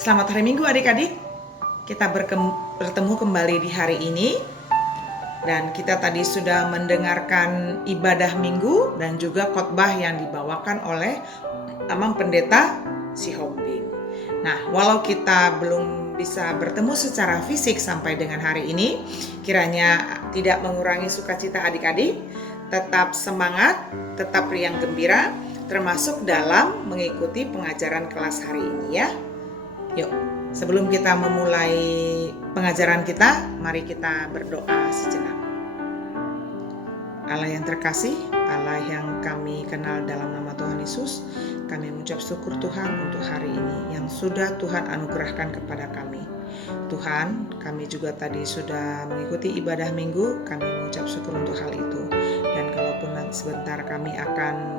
Selamat hari Minggu adik-adik. Kita bertemu kembali di hari ini. Dan kita tadi sudah mendengarkan ibadah minggu dan juga khotbah yang dibawakan oleh Amang Pendeta Sihombing. Nah, walau kita belum bisa bertemu secara fisik sampai dengan hari ini, kiranya tidak mengurangi sukacita adik-adik, tetap semangat, tetap riang gembira, termasuk dalam mengikuti pengajaran kelas hari ini ya. Yuk, sebelum kita memulai pengajaran kita, mari kita berdoa sejenak. Allah yang terkasih, Allah yang kami kenal dalam nama Tuhan Yesus, kami mengucap syukur Tuhan untuk hari ini yang sudah Tuhan anugerahkan kepada kami. Tuhan, kami juga tadi sudah mengikuti ibadah minggu, kami mengucap syukur untuk hal itu. Dan kalaupun nanti sebentar kami akan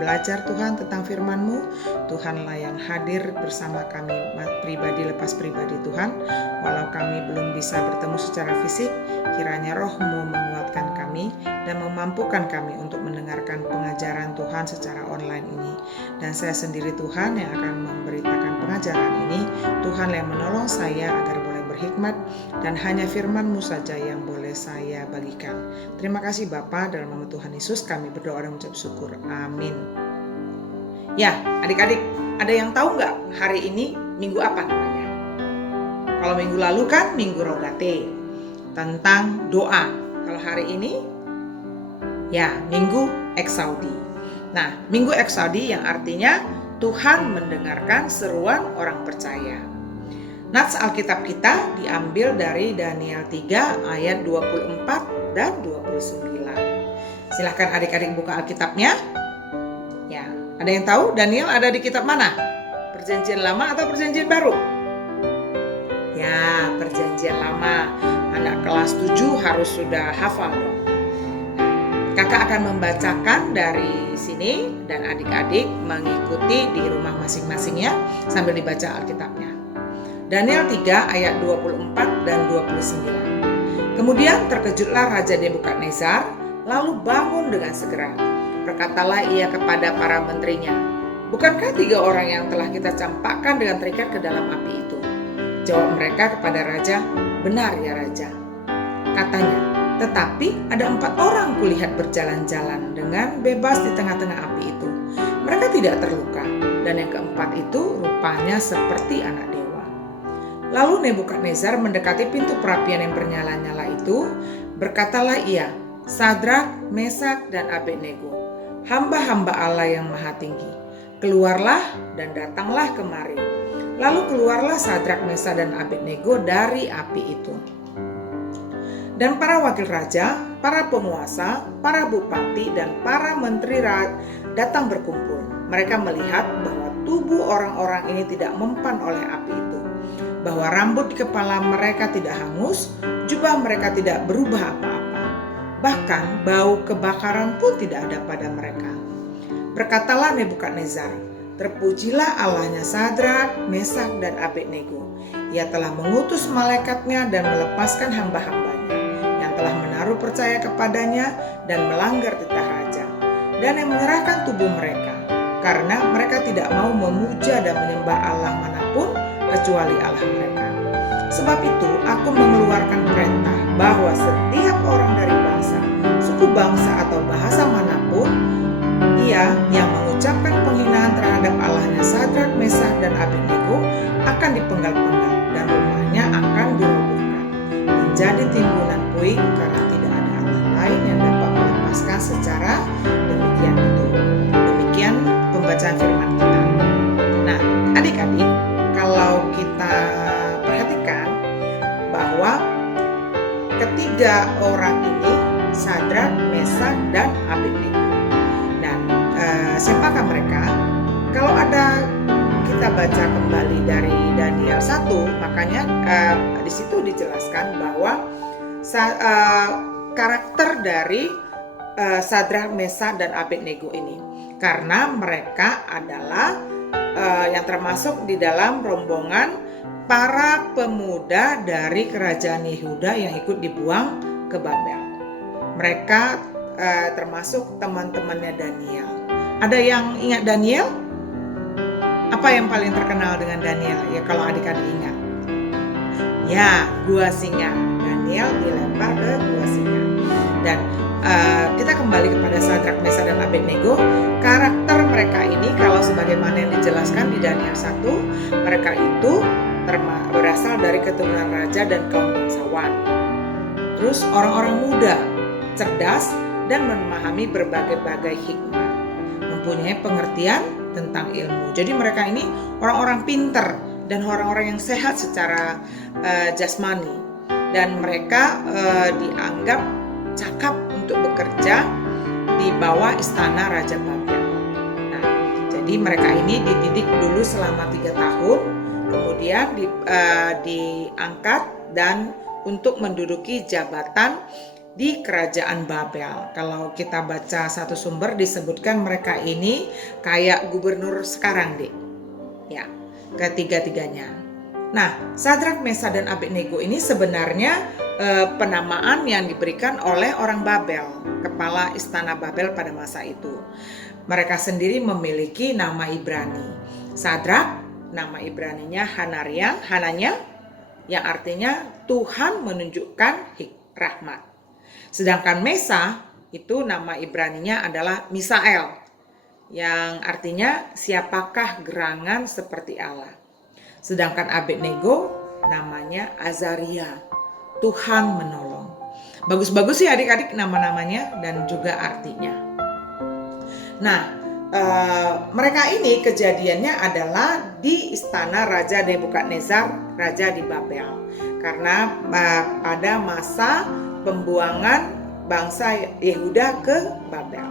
belajar Tuhan tentang firman-Mu, Tuhanlah yang hadir bersama kami pribadi lepas pribadi Tuhan. Walau kami belum bisa bertemu secara fisik, kiranya Roh-Mu menguatkan kami dan memampukan kami untuk mendengarkan pengajaran Tuhan secara online ini. Dan saya sendiri Tuhan yang akan memberitakan pengajaran ini. Tuhan yang menolong saya agar boleh berhikmat dan hanya firman-Mu saja yang boleh saya bagikan. Terima kasih Bapa, dalam nama Tuhan Yesus kami berdoa dan mengucap syukur. Amin. Ya, adik-adik, ada yang tahu nggak hari ini minggu apa namanya? Kalau minggu lalu kan minggu Rogate, tentang doa. Kalau hari ini, ya minggu Eksaudi. Nah, minggu Eksaudi yang artinya Tuhan mendengarkan seruan orang percaya. Nats Alkitab kita diambil dari Daniel 3 ayat 24 dan 29. Silahkan adik-adik buka Alkitabnya. Ya, ada yang tahu Daniel ada di kitab mana? Perjanjian Lama atau Perjanjian Baru? Ya, Perjanjian Lama. Anak kelas 7 harus sudah hafal dong. Kakak akan membacakan dari sini dan adik-adik mengikuti di rumah masing-masing ya, sambil dibaca Alkitabnya. Daniel 3 ayat 24 dan 29. Kemudian terkejutlah Raja Nebukadnezar, lalu bangun dengan segera. Berkatalah ia kepada para menterinya, "Bukankah 3 orang yang telah kita campakkan dengan terikat ke dalam api itu?" Jawab mereka kepada raja, "Benar ya raja." Katanya, "Tetapi ada 4 orang kulihat berjalan-jalan dengan bebas di tengah-tengah api itu. Mereka tidak terluka, dan yang keempat itu rupanya seperti anak dewa." Lalu Nebukadnezar mendekati pintu perapian yang bernyala-nyala itu. Berkatalah ia, "Sadrak, Mesak, dan Abednego, hamba-hamba Allah yang maha tinggi, keluarlah dan datanglah kemari." Lalu keluarlah Sadrak, Mesak, dan Abednego dari api itu. Dan para wakil raja, para penguasa, para bupati, dan para menteri datang berkumpul. Mereka melihat bahwa tubuh orang-orang ini tidak mempan oleh api itu, bahwa rambut di kepala mereka tidak hangus, jubah mereka tidak berubah apa-apa. Bahkan bau kebakaran pun tidak ada pada mereka. Berkatalah Nebukadnezar, "Terpujilah Allahnya Sadrak, Mesak, dan Abednego. Ia telah mengutus malaikatnya dan melepaskan hamba-hambanya yang telah menaruh percaya kepadanya dan melanggar titah raja, dan yang menyerahkan tubuh mereka, karena mereka tidak mau memuja dan menyembah Allah manapun kecuali Allah mereka. Sebab itu aku mengeluarkan perintah bahwa setiap orang dari bangsa, suku bangsa atau bahasa manapun, ia yang mengucapkan penghinaan terhadap Allahnya Sadrak, Mesak, dan Abednego akan dipenggal-penggal dan rumahnya akan dirobohkan menjadi timbunan puing, karena tidak ada Allah lain yang dapat melepaskan secara demikian itu." Demikian pembacaan firman kita. Nah, adik-adik, kalau kita perhatikan bahwa ketiga orang ini Sadrak, Mesak, dan Abednego. Dan siapakah mereka? Kalau ada kita baca kembali dari Daniel 1, makanya di situ dijelaskan bahwa karakter dari Sadrak, Mesak, dan Abednego ini, karena mereka adalah yang termasuk di dalam rombongan para pemuda dari kerajaan Yehuda yang ikut dibuang ke Babel. Mereka termasuk teman-temannya Daniel. Ada yang ingat Daniel? Apa yang paling terkenal dengan Daniel? Ya kalau adik-adik ingat. Ya, gua singa. Daniel dilempar ke gua singa. Dan kita kembali kepada Sadrak, Mesakh, dan Abednego. Karakter mereka ini kalau sebagaimana yang dijelaskan di Daniel 1, mereka itu berasal dari keturunan raja dan kaum bangsawan. Terus orang-orang muda, cerdas, dan memahami berbagai-bagai hikmah, mempunyai pengertian tentang ilmu. Jadi mereka ini orang-orang pinter dan orang-orang yang sehat secara jasmani, dan mereka dianggap cakap untuk bekerja di bawah istana Raja Babel. Nah, jadi mereka ini dididik dulu selama 3 tahun, kemudian diangkat dan untuk menduduki jabatan di kerajaan Babel. Kalau kita baca satu sumber disebutkan mereka ini kayak gubernur sekarang, Dek. Ya, ketiga-tiganya. Nah, Sadrak, Mesakh, dan Abednego ini sebenarnya penamaan yang diberikan oleh orang Babel, kepala istana Babel pada masa itu. Mereka sendiri memiliki nama Ibrani. Sadrak, nama Ibraninya Hananya, yang artinya Tuhan menunjukkan rahmat. Sedangkan Mesakh itu nama Ibraninya adalah Misael, yang artinya siapakah gerangan seperti Allah. Sedangkan Abednego namanya Azaria, Tuhan menolong. Bagus-bagus sih adik-adik nama-namanya dan juga artinya. Nah, mereka ini kejadiannya adalah di istana Raja Nebukadnezar, Raja di Babel. Karena pada masa pembuangan bangsa Yehuda ke Babel.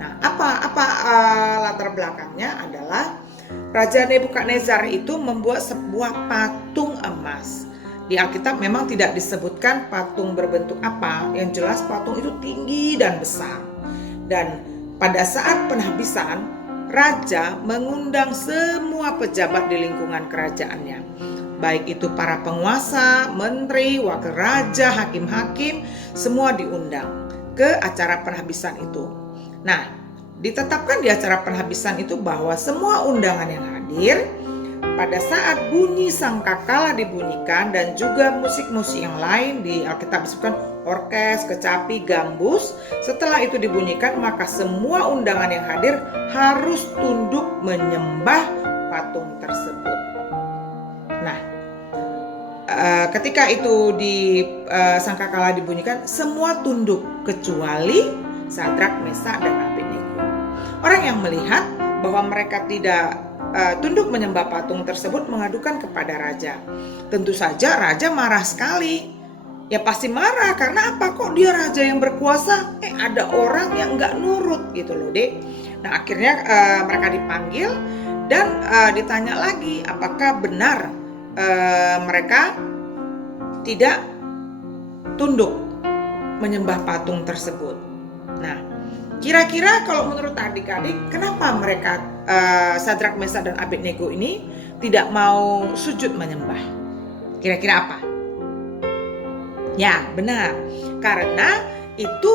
Nah, apa latar belakangnya adalah Raja Nebukadnezar itu membuat sebuah patung emas. Di Alkitab memang tidak disebutkan patung berbentuk apa, yang jelas patung itu tinggi dan besar. Dan pada saat penghabisan, raja mengundang semua pejabat di lingkungan kerajaannya. Baik itu para penguasa, menteri, wakil raja, hakim-hakim, semua diundang ke acara penghabisan itu. Nah, ditetapkan di acara penghabisan itu bahwa semua undangan yang hadir pada saat bunyi sangkakala dibunyikan dan juga musik-musik yang lain, di Alkitab disebutkan orkes, kecapi, gambus. Setelah itu dibunyikan, maka semua undangan yang hadir harus tunduk menyembah patung tersebut. Nah, ketika itu di sangkakala dibunyikan, semua tunduk kecuali Sadrak, Mesakh, dan Abednego. Orang yang melihat bahwa mereka tidak tunduk menyembah patung tersebut mengadukan kepada raja. Tentu saja raja marah sekali. Ya pasti marah, karena apa, kok dia raja yang berkuasa, ada orang yang nggak nurut gitu loh, Dek. Nah, akhirnya mereka dipanggil dan ditanya lagi apakah benar mereka tidak tunduk menyembah patung tersebut. Nah, kira-kira kalau menurut adik-adik, kenapa mereka Sadrak, Mesakh, dan Abednego ini tidak mau sujud menyembah? Kira-kira apa? Ya, benar. Karena itu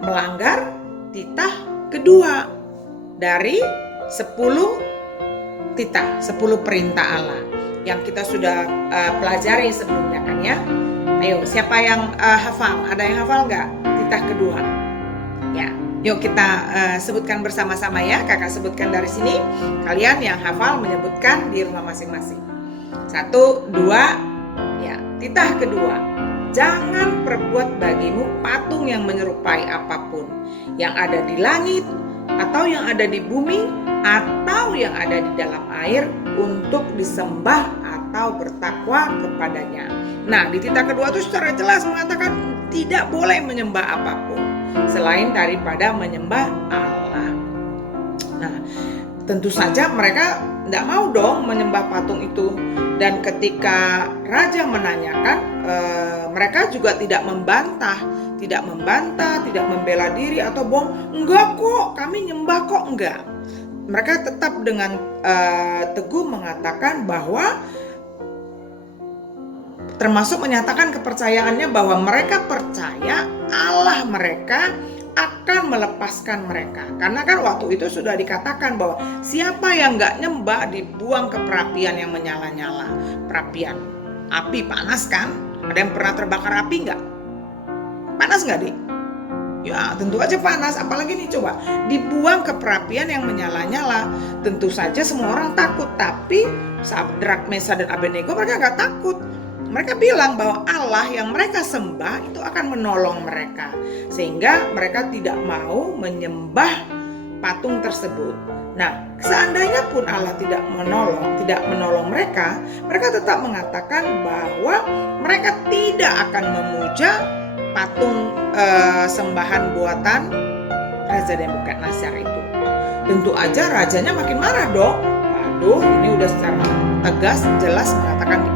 melanggar titah kedua dari 10 titah, 10 perintah Allah yang kita sudah pelajari sebelumnya kan ya. Ayo, siapa yang hafal? Ada yang hafal nggak titah kedua? Ya, yuk kita sebutkan bersama-sama ya. Kakak sebutkan dari sini. Kalian yang hafal menyebutkan di rumah masing-masing. 1, 2, ya. Titah kedua, jangan perbuat bagimu patung yang menyerupai apapun yang ada di langit atau yang ada di bumi atau yang ada di dalam air untuk disembah atau bertakwa kepadanya. Nah, di titah kedua itu secara jelas mengatakan tidak boleh menyembah apapun selain daripada menyembah Allah. Nah, tentu saja mereka tidak mau dong menyembah patung itu. Dan ketika raja menanyakan, mereka juga tidak membantah, tidak membela diri atau bohong. Enggak kok, kami nyembah kok, enggak. Mereka tetap dengan teguh mengatakan bahwa, termasuk menyatakan kepercayaannya bahwa mereka percaya Allah mereka akan melepaskan mereka. Karena kan waktu itu sudah dikatakan bahwa siapa yang gak nyembah dibuang ke perapian yang menyala-nyala. Perapian api panas kan? Ada yang pernah terbakar api gak? Panas gak, Dik? Ya tentu aja panas, apalagi nih coba dibuang ke perapian yang menyala-nyala. Tentu saja semua orang takut, tapi Sadrak, Mesah, dan Abednego mereka gak takut. Mereka bilang bahwa Allah yang mereka sembah itu akan menolong mereka, sehingga mereka tidak mau menyembah patung tersebut. Nah, seandainya pun Allah tidak menolong mereka, mereka tetap mengatakan bahwa mereka tidak akan memuja patung sembahan buatan Raja Nebukadnezar itu. Tentu aja rajanya makin marah dong. Waduh, ini udah secara tegas jelas mengatakan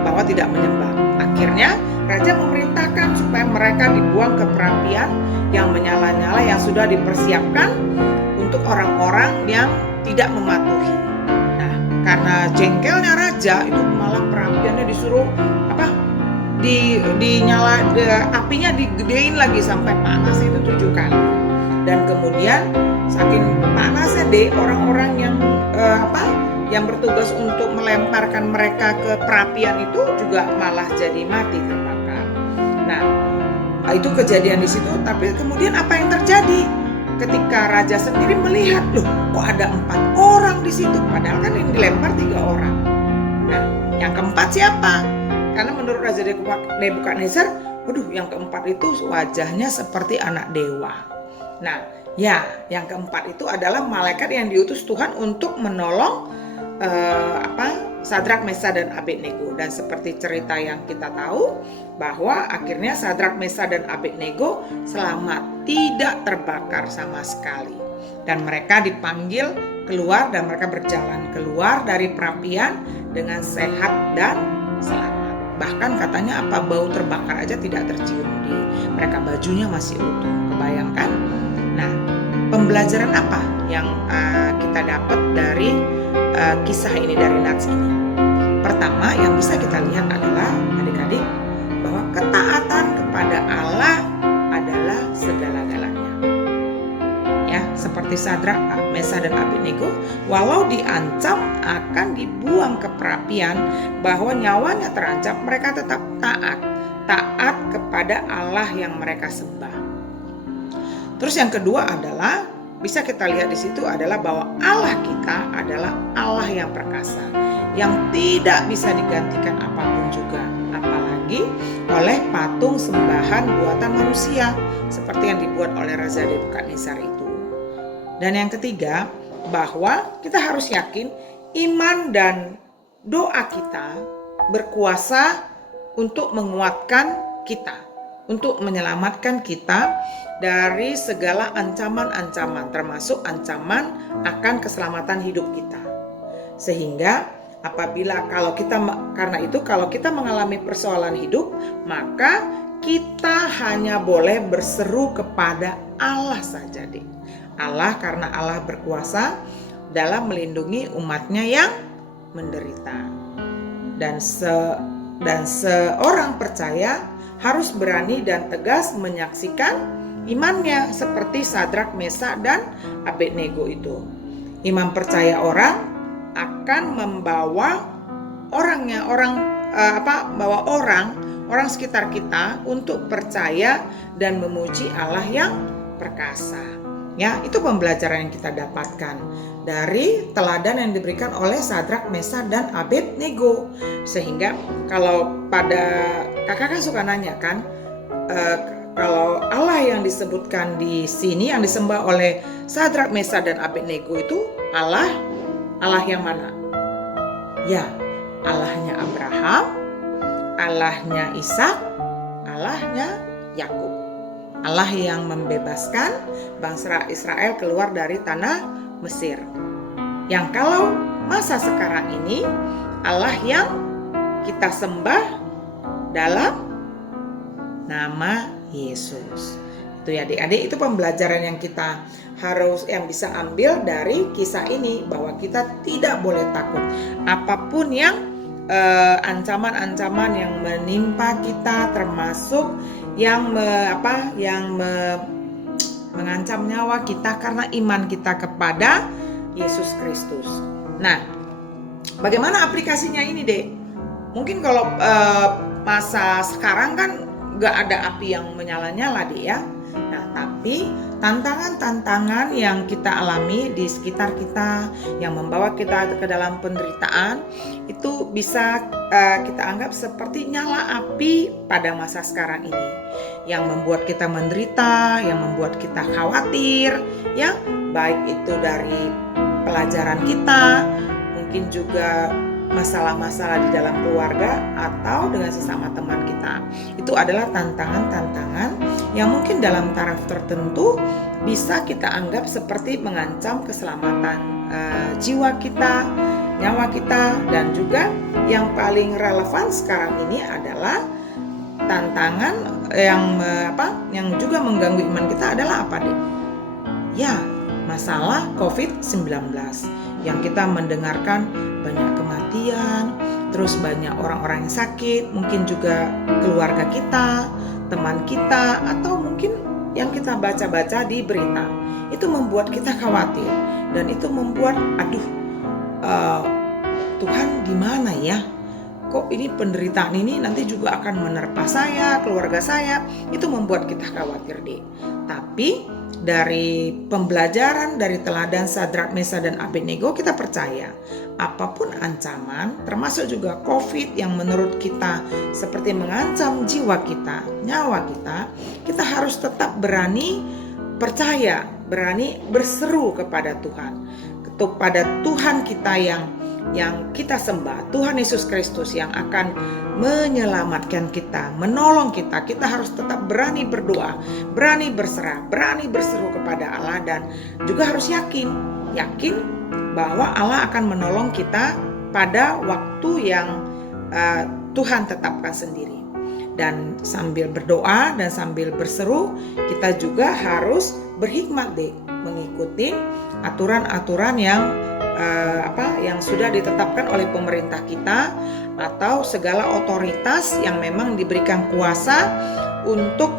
bahwa tidak menyembah. Akhirnya raja memerintahkan supaya mereka dibuang ke perapian yang menyala-nyala yang sudah dipersiapkan untuk orang-orang yang tidak mematuhi. Nah, karena jengkelnya raja itu malah perapiannya disuruh apinya digedein lagi sampai panas itu 7 kali. Dan kemudian saking panasnya orang-orang yang bertugas untuk melemparkan mereka ke perapian itu juga malah jadi mati terbakar. Nah, itu kejadian di situ. Tapi kemudian apa yang terjadi? Ketika raja sendiri melihat, loh, kok ada 4 orang di situ? Padahal kan yang dilempar 3 orang. Nah, yang keempat siapa? Karena menurut Raja Nebukadnezar, waduh, yang keempat itu wajahnya seperti anak dewa. Nah, ya, yang keempat itu adalah malaikat yang diutus Tuhan untuk menolong Sadrak, Mesah, dan Abednego. Dan seperti cerita yang kita tahu bahwa akhirnya Sadrak, Mesah, dan Abednego selamat, tidak terbakar sama sekali. Dan mereka dipanggil keluar dan mereka berjalan keluar dari perapian dengan sehat dan selamat. Bahkan katanya bau terbakar aja tidak tercium di mereka, bajunya masih utuh. Kebayangkan? Nah, pembelajaran apa yang kita dapat dari kisah ini, dari nats ini? Pertama yang bisa kita lihat adalah adik-adik bahwa ketaatan kepada Allah adalah segala-galanya. Ya, seperti Sadrak, Mesah, dan Abednego, walau diancam akan dibuang ke perapian, bahwa nyawanya terancam, mereka tetap taat kepada Allah yang mereka sembah. Terus yang kedua adalah bisa kita lihat di situ adalah bahwa Allah kita adalah Allah yang perkasa, yang tidak bisa digantikan apapun juga, apalagi oleh patung sembahan buatan manusia seperti yang dibuat oleh Raja Nebukadnezar itu. Dan yang ketiga, bahwa kita harus yakin iman dan doa kita berkuasa untuk menguatkan kita, untuk menyelamatkan kita dari segala ancaman-ancaman, termasuk ancaman akan keselamatan hidup kita. Sehingga kalau kita mengalami persoalan hidup, maka kita hanya boleh berseru kepada Allah saja, deh. Allah, karena Allah berkuasa dalam melindungi umatnya yang menderita. Dan seorang percaya harus berani dan tegas menyaksikan imannya seperti Sadrak, Mesah, dan Abednego itu. Iman percaya orang akan membawa orang sekitar kita untuk percaya dan memuji Allah yang perkasa. Ya, itu pembelajaran yang kita dapatkan dari teladan yang diberikan oleh Sadrak, Mesah, dan Abednego. Sehingga kalau pada kakak kan suka nanya kan, kalau Allah yang disebutkan di sini yang disembah oleh Sadrak, Mesah, dan Abednego itu Allah yang mana? Ya, Allahnya Abraham, Allahnya Ishak, Allahnya Yakub. Allah yang membebaskan bangsa Israel keluar dari tanah Mesir. Yang kalau masa sekarang ini Allah yang kita sembah dalam nama Yesus. Itu ya adik-adik, itu pembelajaran yang kita yang bisa ambil dari kisah ini, bahwa kita tidak boleh takut apapun yang ancaman-ancaman yang menimpa kita, termasuk yang mengancam nyawa kita karena iman kita kepada Yesus Kristus. Nah, bagaimana aplikasinya ini, Dek? Mungkin kalau masa sekarang kan gak ada api yang menyala-nyala, Dek ya. Nah, tapi tantangan-tantangan yang kita alami di sekitar kita, yang membawa kita ke dalam penderitaan, itu bisa kita anggap seperti nyala api pada masa sekarang ini, yang membuat kita menderita, yang membuat kita khawatir, ya, baik itu dari pelajaran kita, mungkin juga masalah-masalah di dalam keluarga atau dengan sesama teman kita. Itu adalah tantangan-tantangan yang mungkin dalam taraf tertentu bisa kita anggap seperti mengancam keselamatan jiwa kita, nyawa kita, dan juga yang paling relevan sekarang ini adalah tantangan yang juga mengganggu iman kita adalah apa, Dek? Ya, masalah COVID-19 yang kita mendengarkan banyak kematian, terus banyak orang-orang yang sakit, mungkin juga keluarga kita, teman kita, atau mungkin yang kita baca-baca di berita. Itu membuat kita khawatir dan itu membuat Tuhan gimana ya? Kok ini penderitaan ini nanti juga akan menerpa saya, keluarga saya. Itu membuat kita khawatir, Dek. Tapi dari pembelajaran dari teladan Sadrak, Mesah, dan Abednego, kita percaya apapun ancaman, termasuk juga COVID yang menurut kita seperti mengancam jiwa kita, nyawa kita harus tetap berani percaya, berani berseru kepada Tuhan, kepada Tuhan kita yang kita sembah, Tuhan Yesus Kristus yang akan menyelamatkan kita, menolong kita. Kita harus tetap berani berdoa, berani berserah, berani berseru kepada Allah, dan juga harus yakin bahwa Allah akan menolong kita pada waktu yang Tuhan tetapkan sendiri. Dan sambil berdoa dan sambil berseru, kita juga harus berhikmat, Dek, mengikuti aturan-aturan yang sudah ditetapkan oleh pemerintah kita atau segala otoritas yang memang diberikan kuasa untuk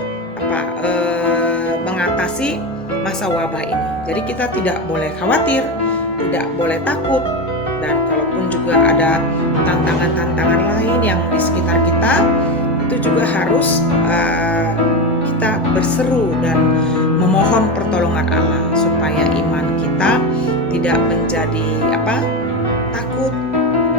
mengatasi masa wabah ini. Jadi kita tidak boleh khawatir, tidak boleh takut, dan kalaupun juga ada tantangan-tantangan lain yang di sekitar kita, itu juga harus kita berseru dan memohon pertolongan Allah supaya iman kita tidak menjadi takut,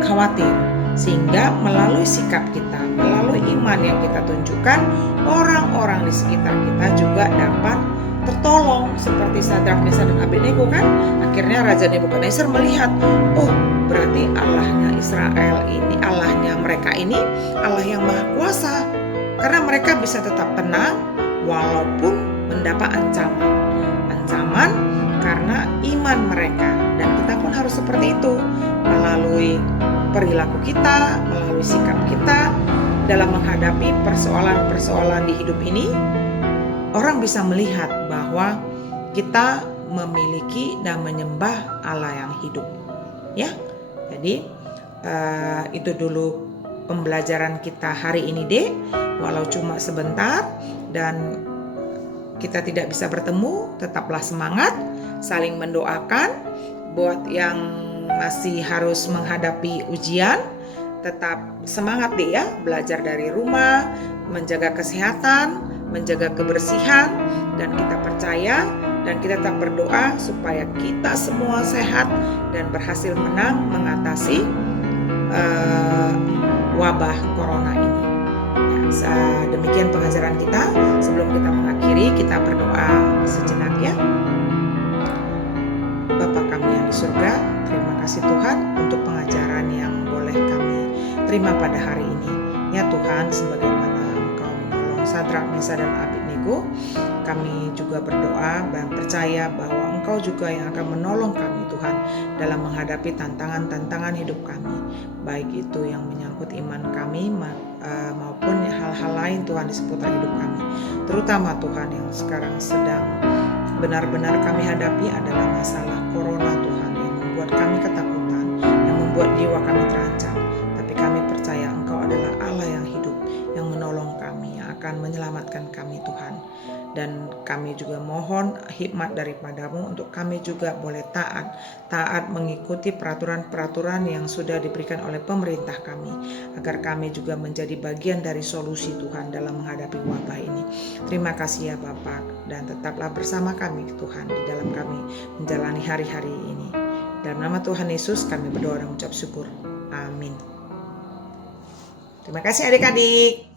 khawatir, sehingga melalui sikap kita, melalui iman yang kita tunjukkan, orang-orang di sekitar kita juga dapat tertolong seperti Sadrak, Mesah, dan Abednego kan. Akhirnya Raja Nebukadnezar melihat, oh berarti Allahnya Israel ini, Allahnya mereka ini Allah yang Maha Kuasa, karena mereka bisa tetap tenang walaupun mendapat ancaman karena iman mereka. Dan kita pun harus seperti itu, melalui perilaku kita, melalui sikap kita dalam menghadapi persoalan-persoalan di hidup ini. Orang bisa melihat bahwa kita memiliki dan menyembah Allah yang hidup, ya. Jadi itu dulu pembelajaran kita hari ini, Dek. Walau cuma sebentar dan kita tidak bisa bertemu, tetaplah semangat, saling mendoakan. Buat yang masih harus menghadapi ujian, tetap semangat, Dek, ya. Belajar dari rumah, menjaga kesehatan, menjaga kebersihan, dan kita percaya dan kita tetap berdoa supaya kita semua sehat dan berhasil menang mengatasi wabah corona ini. Ya, demikian pengajaran kita. Sebelum kita mengakhiri, kita berdoa sejenak, ya. Bapa kami yang di surga, terima kasih Tuhan untuk pengajaran yang boleh kami terima pada hari ini. Ya Tuhan, sebagaimana Engkau menolong Sadrak, Mesah, dan Abednego, kami juga berdoa dan percaya bahwa Engkau juga yang akan menolong kami, Tuhan, dalam menghadapi tantangan-tantangan hidup kami, baik itu yang menyangkut iman kami maupun hal-hal lain, Tuhan, di seputar hidup kami. Terutama Tuhan yang sekarang sedang benar-benar kami hadapi adalah masalah corona, Tuhan, yang membuat kami ketakutan, yang membuat jiwa kami terancam. Tapi kami percaya Engkau adalah Allah yang hidup, yang menolong kami, yang akan menyelamatkan kami, Tuhan. Dan kami juga mohon hikmat daripadamu untuk kami juga boleh taat mengikuti peraturan-peraturan yang sudah diberikan oleh pemerintah kami, agar kami juga menjadi bagian dari solusi Tuhan dalam menghadapi wabah ini. Terima kasih ya Bapa, dan tetaplah bersama kami Tuhan di dalam kami menjalani hari-hari ini. Dalam nama Tuhan Yesus kami berdoa dan mengucap syukur. Amin. Terima kasih adik-adik.